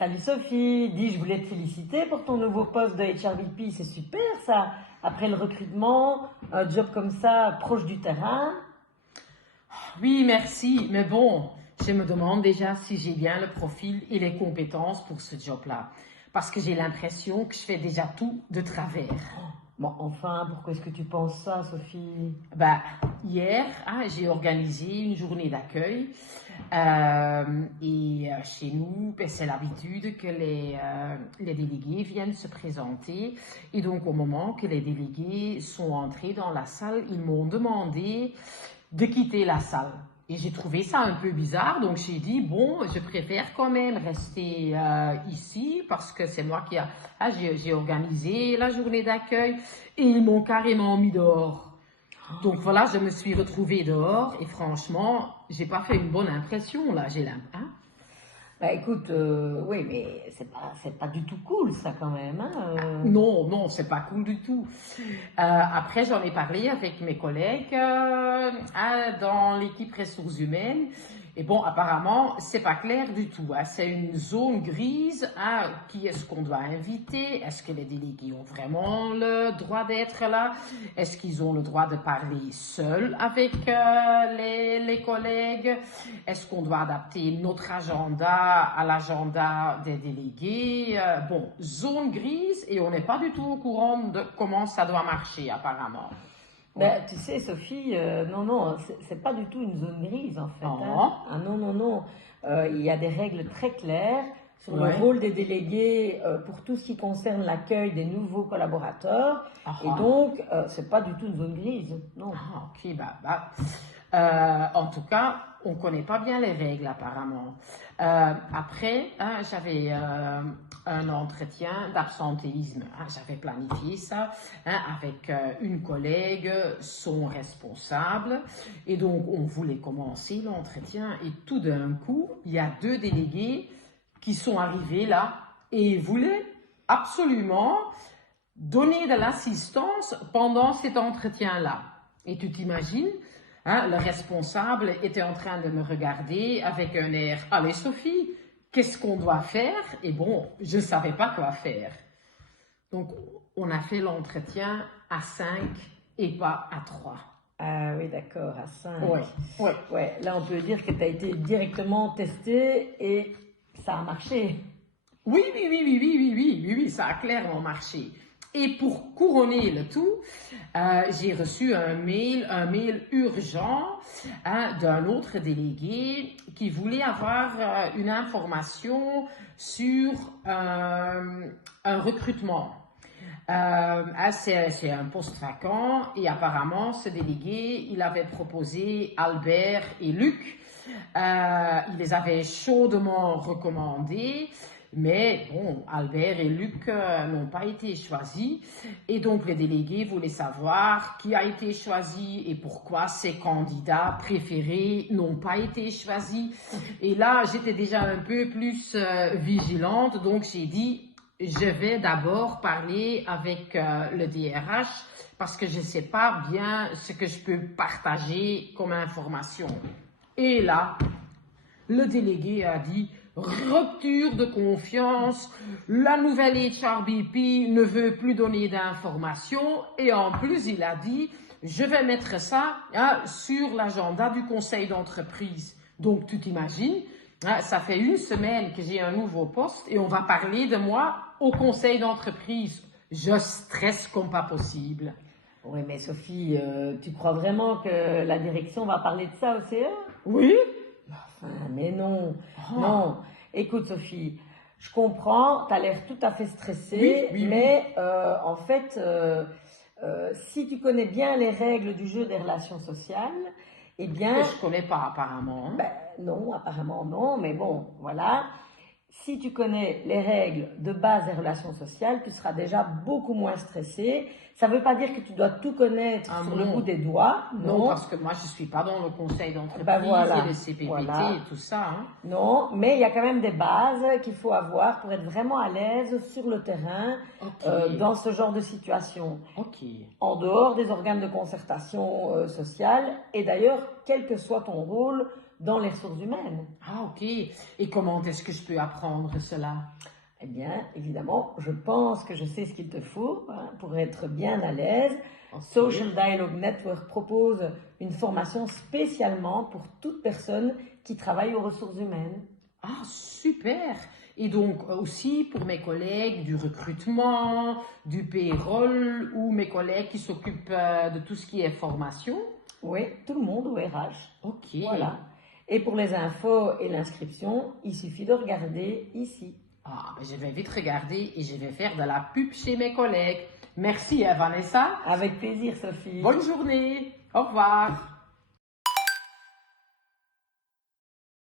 Salut Sophie, dis, je voulais te féliciter pour ton nouveau poste de HRBP, c'est super ça. Après le recrutement, un job comme ça, proche du terrain. Oui, merci, mais bon, je me demande déjà si j'ai bien le profil et les compétences pour ce job-là. Parce que j'ai l'impression que je fais déjà tout de travers. Bon, enfin, pourquoi est-ce que tu penses ça, Sophie? Bah, hier, j'ai organisé une journée d'accueil chez nous, ben, c'est l'habitude que les délégués viennent se présenter. Et donc, au moment que les délégués sont entrés dans la salle, ils m'ont demandé de quitter la salle. Et j'ai trouvé ça un peu bizarre, donc j'ai dit, bon, je préfère quand même rester ici parce que c'est moi j'ai organisé la journée d'accueil et ils m'ont carrément mis dehors. Donc voilà, je me suis retrouvée dehors et franchement, j'ai pas fait une bonne impression là, j'ai l'impression. Hein. Bah écoute, oui, mais c'est pas du tout cool ça quand même, hein, Non, non, c'est pas cool du tout. Après, j'en ai parlé avec mes collègues dans l'équipe ressources humaines. Et bon, apparemment, c'est pas clair du tout. Hein. C'est une zone grise. Qui est-ce qu'on doit inviter? Est-ce que les délégués ont vraiment le droit d'être là? Est-ce qu'ils ont le droit de parler seuls avec les collègues? Est-ce qu'on doit adapter notre agenda à l'agenda des délégués? Bon, zone grise et on n'est pas du tout au courant de comment ça doit marcher apparemment. Ben, tu sais, Sophie, non, non, c'est pas du tout une zone grise en fait, hein. Oh. Ah non, non, non. Il y a des règles très claires sur le Ouais. rôle des délégués pour tout ce qui concerne l'accueil des nouveaux collaborateurs. Ah. Et donc, c'est pas du tout une zone grise, non. Ok, en tout cas, on ne connaît pas bien les règles apparemment. Après, j'avais un entretien d'absentéisme. J'avais planifié ça avec une collègue, son responsable. Et donc, on voulait commencer l'entretien. Et tout d'un coup, il y a deux délégués qui sont arrivés là et ils voulaient absolument donner de l'assistance pendant cet entretien-là. Et tu t'imagines, le responsable était en train de me regarder avec un air « Allez Sophie, qu'est-ce qu'on doit faire ?» Et bon, je ne savais pas quoi faire. Donc, on a fait l'entretien à 5 et pas à 3. Ah oui, d'accord, à 5. Oui. Ouais, là, on peut dire que tu as été directement testé et ça a marché. Oui, ça a clairement marché. Et pour couronner le tout, j'ai reçu un mail urgent d'un autre délégué qui voulait avoir une information sur un recrutement. C'est un poste vacant et apparemment ce délégué, il avait proposé Albert et Luc. Il les avait chaudement recommandés. Mais bon, Albert et Luc n'ont pas été choisis et donc les délégués voulaient savoir qui a été choisi et pourquoi ces candidats préférés n'ont pas été choisis. Et là, j'étais déjà un peu plus vigilante, donc j'ai dit, je vais d'abord parler avec le DRH parce que je ne sais pas bien ce que je peux partager comme information. Et là, le délégué a dit rupture de confiance, la nouvelle HRBP ne veut plus donner d'informations et en plus il a dit je vais mettre ça sur l'agenda du conseil d'entreprise. Donc tu t'imagines, ça fait une semaine que j'ai un nouveau poste et on va parler de moi au conseil d'entreprise. Je stresse comme pas possible. Oui, mais Sophie, tu crois vraiment que la direction va parler de ça au CE? Oui. Enfin, mais non, non. Écoute Sophie, je comprends, tu as l'air tout à fait stressée, mais en fait, si tu connais bien les règles du jeu des relations sociales, eh bien... Que je connais pas apparemment. Ben, non, apparemment non, mais bon, voilà. Si tu connais les règles de base des relations sociales, tu seras déjà beaucoup moins stressé. Ça ne veut pas dire que tu dois tout connaître sur le bout des doigts. Non, parce que moi, je ne suis pas dans le conseil d'entreprise et les CPPT et tout ça. Hein. Non, mais il y a quand même des bases qu'il faut avoir pour être vraiment à l'aise sur le terrain dans ce genre de situation. En dehors des organes de concertation sociale. Et d'ailleurs, quel que soit ton rôle, dans les ressources humaines. Ah, ok. Et comment est-ce que je peux apprendre cela? Eh bien, évidemment, je pense que je sais ce qu'il te faut pour être bien à l'aise. Okay. Social Dialogue Network propose une formation spécialement pour toute personne qui travaille aux ressources humaines. Ah, super! Et donc aussi pour mes collègues du recrutement, du payroll ou mes collègues qui s'occupent de tout ce qui est formation? Oui, tout le monde au RH. Ok. Voilà. Et pour les infos et l'inscription, il suffit de regarder ici. Ah, ben je vais vite regarder et je vais faire de la pub chez mes collègues. Merci, Vanessa. Avec plaisir, Sophie. Bonne journée. Au revoir.